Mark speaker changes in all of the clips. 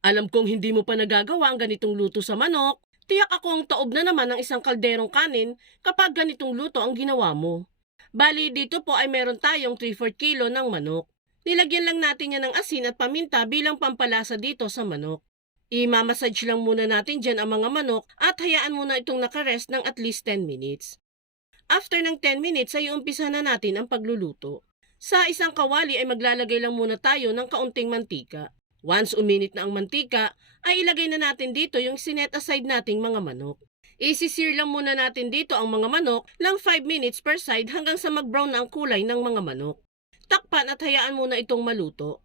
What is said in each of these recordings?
Speaker 1: Alam kong hindi mo pa nagagawa ang ganitong luto sa manok. Tiyak akong taob na naman ng isang kalderong kanin kapag ganitong luto ang ginawa mo. Bali dito po ay meron tayong 3-4 kilo ng manok. Nilagyan lang natin yan ng asin at paminta bilang pampalasa dito sa manok. I-massage lang muna natin dyan ang mga manok at hayaan muna itong nakarest ng at least 10 minutes. After ng 10 minutes ay umpisa na natin ang pagluluto. Sa isang kawali ay maglalagay lang muna tayo ng kaunting mantika. Once uminit na ang mantika, ay ilagay na natin dito yung sinet aside nating mga manok. Isisir lang muna natin dito ang mga manok ng 5 minutes per side hanggang sa mag-brown na ang kulay ng mga manok. Takpan at hayaan muna itong maluto.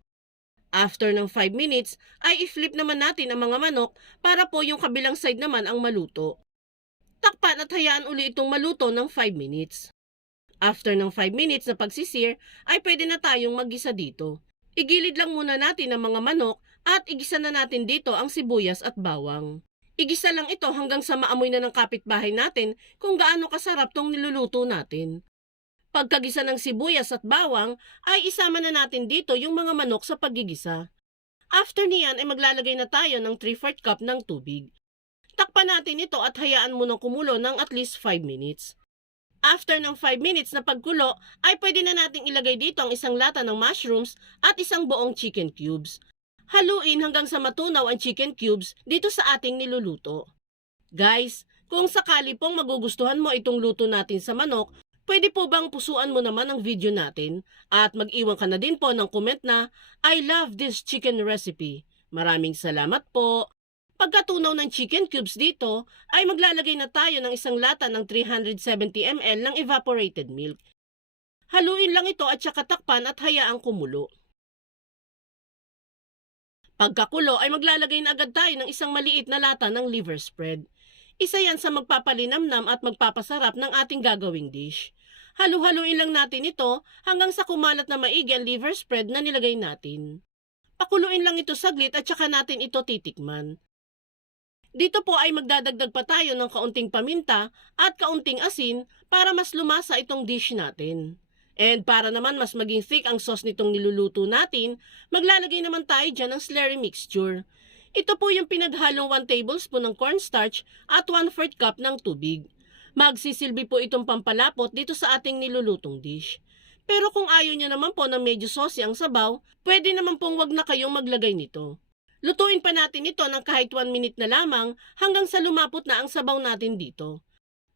Speaker 1: After ng 5 minutes, ay i-flip naman natin ang mga manok para po yung kabilang side naman ang maluto. Takpan at hayaan uli itong maluto ng 5 minutes. After ng 5 minutes na pagsisir, ay pwede na tayong magisa dito. Igilid lang muna natin ang mga manok at igisa na natin dito ang sibuyas at bawang. Igisa lang ito hanggang sa maamoy na ng kapitbahay natin kung gaano kasarap tong niluluto natin. Pagkagisa ng sibuyas at bawang, ay isama na natin dito yung mga manok sa paggigisa. After niyan ay maglalagay na tayo ng 3-4 cup ng tubig. Takpan natin ito at hayaan mo ng kumulo ng at least 5 minutes. After ng 5 minutes na pagkulo, ay pwede na nating ilagay dito ang isang lata ng mushrooms at isang buong chicken cubes. Haluin hanggang sa matunaw ang chicken cubes dito sa ating niluluto. Guys, kung sakali pong magugustuhan mo itong luto natin sa manok, pwede po bang pusuan mo naman ang video natin at mag-iwan ka na din po ng comment na I love this chicken recipe. Maraming salamat po. Pagkatunaw ng chicken cubes dito, ay maglalagay na tayo ng isang lata ng 370 ml ng evaporated milk. Haluin lang ito at saka takpan at hayaang kumulo. Pagkakulo ay maglalagay na agad tayo ng isang maliit na lata ng liver spread. Isa yan sa magpapalinamnam at magpapasarap ng ating gagawing dish. Halu-haluin lang natin ito hanggang sa kumalat na maigi ang liver spread na nilagay natin. Pakuluin lang ito saglit at saka natin ito titikman. Dito po ay magdadagdag pa tayo ng kaunting paminta at kaunting asin para mas lumasa itong dish natin. And para naman mas maging thick ang sauce nitong niluluto natin, maglalagay naman tayo dyan ng slurry mixture. Ito po yung pinaghalong 1 tablespoon ng cornstarch at 1 4 cup ng tubig. Magsisilbi po itong pampalapot dito sa ating nilulutong dish. Pero kung ayaw niya naman po ng medyo saucy ang sabaw, pwede naman pong wag na kayong maglagay nito. Lutuin pa natin ito ng kahit 1 minute na lamang hanggang sa lumapot na ang sabaw natin dito.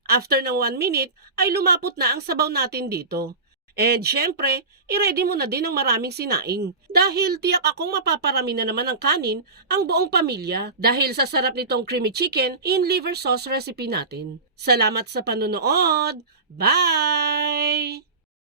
Speaker 1: After ng 1 minute ay lumapot na ang sabaw natin dito. And syempre, i-ready mo na din ng maraming sinaing. Dahil tiyak akong mapaparami na naman ng kanin ang buong pamilya dahil sa sarap nitong creamy chicken in liver sauce recipe natin. Salamat sa panonood! Bye!